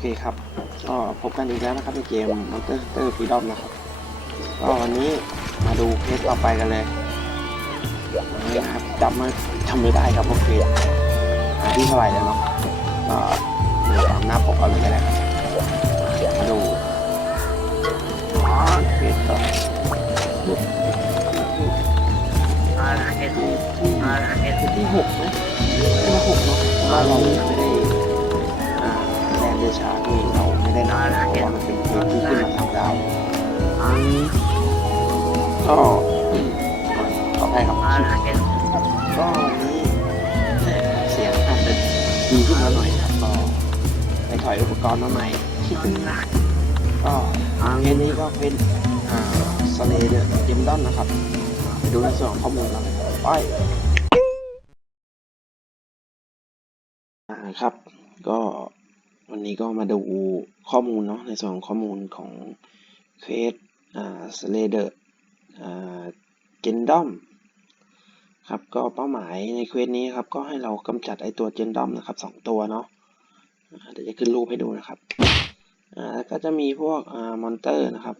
เคครับ ก็พบกันอีกแล้วนะครับในเกม Monster Hunter Freedom นะครับก็วันนี้มาดูเคสต่อไปกันเลยนี่นะครับจำไม่จำไม่ได้ครับว่าเคสหาที่เท่าไหร่แล้วเนาะก็ดูตามหน้าปกเอาเลยก็ได้ครับมาดูอ๋อเคสก็ดูอาราเอสที่ที่อาราเอสที่หกนะที่หกเนาะเพราะว่าเราไม่ได้ ก็ขออภัยครับก็เสียงอาจจะดีขึ้นมาหน่อยครับก็ไปถอยอุปกรณ์มาใหม่ก็เคสนี้ก็เป็นอ่าสเลเดอร์เจมดอนนะครับไปดูในส่วนของข้อมูลเราไปอ่าครับ ก็วันนี้ก็มาดูข้อมูลเนาะในส่วนของข้อมูลของเคสอ่าสเลเดอร์ เจนดอมครับก็เป้าหมายในเควสนี้ครับก็ให้เรากำจัดไอตัวเจนดอมนะครับสองตัวเนาะเดี๋ยวจะขึ้นรูปให้ดูนะครับแล้วก็จะมีพวกอมอนเตอร์นะครับ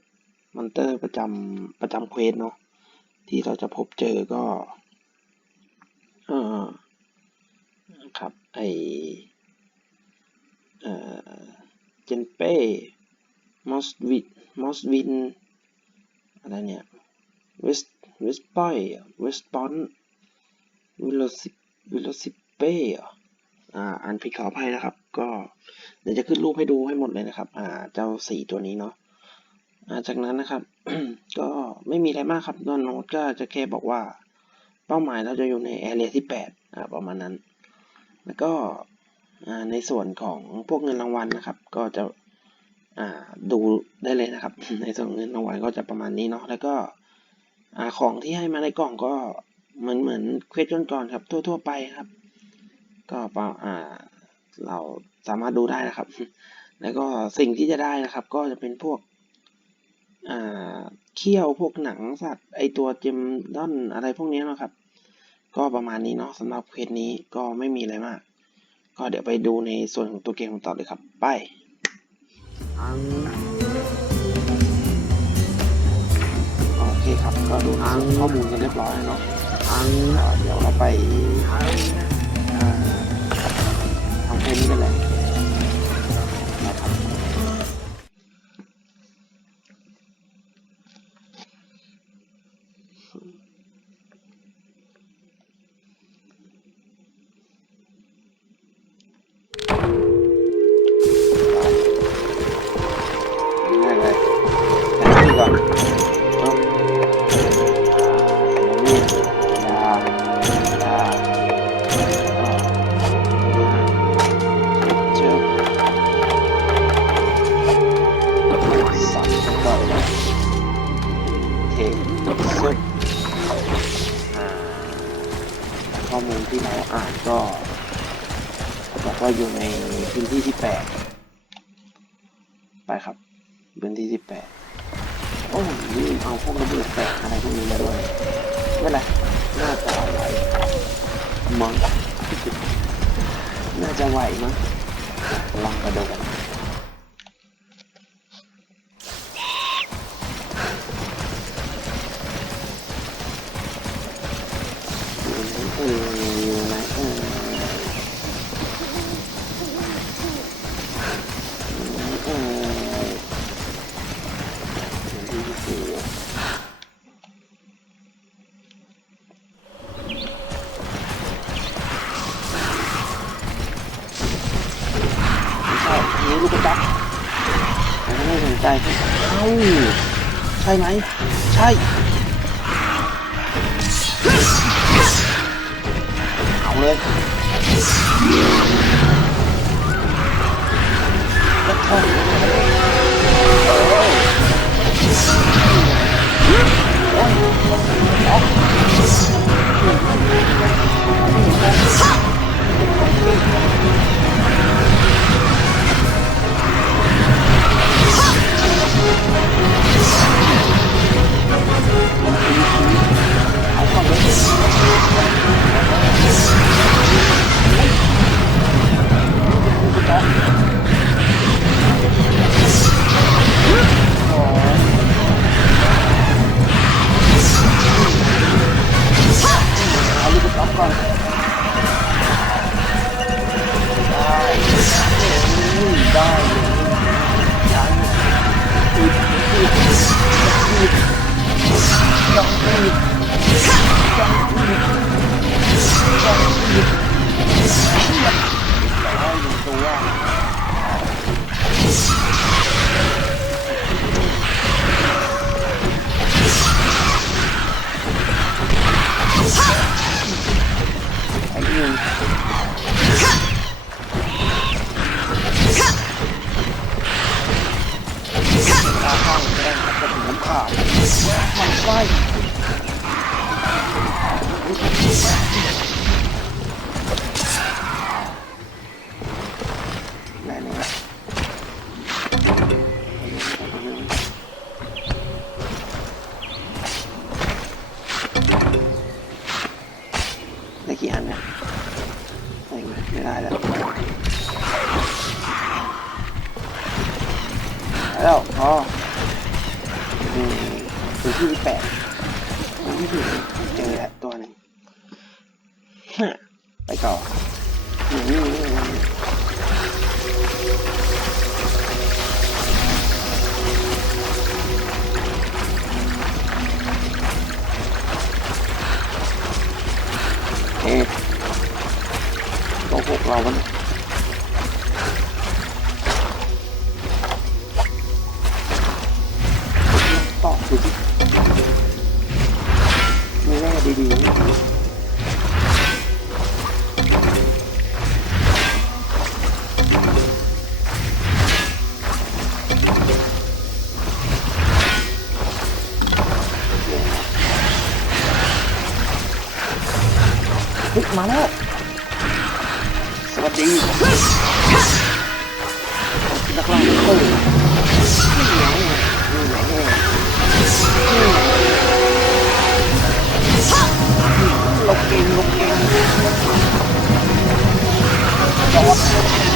มอนเตอร์ประจำประจำเควสเนาะที่เราจะพบเจอก็อ่าครับไอเอ่อเจนเป้มอสวิดมอสวินอะไรเนี่ย เวสเวสปอยเวสปอนวิโลซิวิโลซิเป้เหรออ่าอ่านผิดขออภัยนะครับ ก็เดี๋ยวจะขึ้นรูปให้ดูให้หมดเลยนะครับ อ่า เจ้าสี่ตัวนี้เนาะาจากนั้นนะครับ ก็ไม่มีอะไรมากครับตัวโน้ตก็จะแค่บอกว่าเป้าหมายเราจะอยู่ในแอเรียที่แปดอ่าประมาณนั้น แล้วก็อ่าในส่วนของพวกเงินรางวัลนะครับ ก็จะอ่าดูได้เลยนะครับ ในส่วนเงินรางวัลก็จะประมาณนี้เนาะแล้วก็ อของที่ให้มาในกล่องก็เหมือนเหมือนเควสก่อนๆครับ ทั่ว ๆ ไปครับ ก็ปอ่าเราสามารถดูได้นะครับ แล้วก็สิ่งที่จะได้นะครับ ก็จะเป็นพวกอ่าเขี้ยวพวกหนังสัตว์ไอตัวเจมดอนอะไรพวกนี้นะครับ ก็ประมาณนี้เนาะสำหรับเควสนี้ก็ไม่มีอะไรมาก ก็เดี๋ยวไปดูในส่วนของตัวเกมต่อเลยครับ ไปโอเคครับ ก็ดูในส่วนข้อมูลกันเรียบร้อยเนาะอังเดี๋ยวเราไปทำเพลงนี้กันเลย ซึบอ่าข้อมูลที่เราอ่านก็บอกว่าอยู่ในพื้นที่ที่แปดไปครับพื้นที่ที่แปดโอ้ลืมเอาพวกระเบิดแตกอะไรพวกนี้มาด้วยไม่เป็นไรน่าจะไหวมั้งน่าจะไหวมั้งลองกระโดด ลูกกระจับไม่สนใจเอ้าใช่ไหม ใช่ เอาเลยแล้วท่องอ Yeah. ได้เลยครับได้กี่อันเนี่ยไม่ได้แล้วแล้วพออืมตัวที่แปดตัวที่ถึงเจอแล้ว ไปก่อนนี่นี่นี่นี่เอ๊ะโกหกเราวะเนี่ยตอดูสิ มาแล้ว สวัสดีนักล่าโอ้ยนี่ไงนี่ไงนี่ไงลบเองลบเองโอ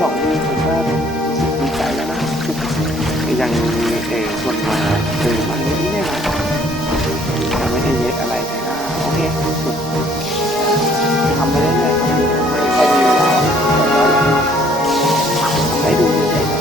สองปีผมก็ดีใจแล้วนะยังเอคนมาซื้อมันนี่เนี่ยนะไม่ได้เยอะอะไรแนะโอเคทำไปเรื่อยๆไม่ค่อยมีเวลาได้ดูเรื่อย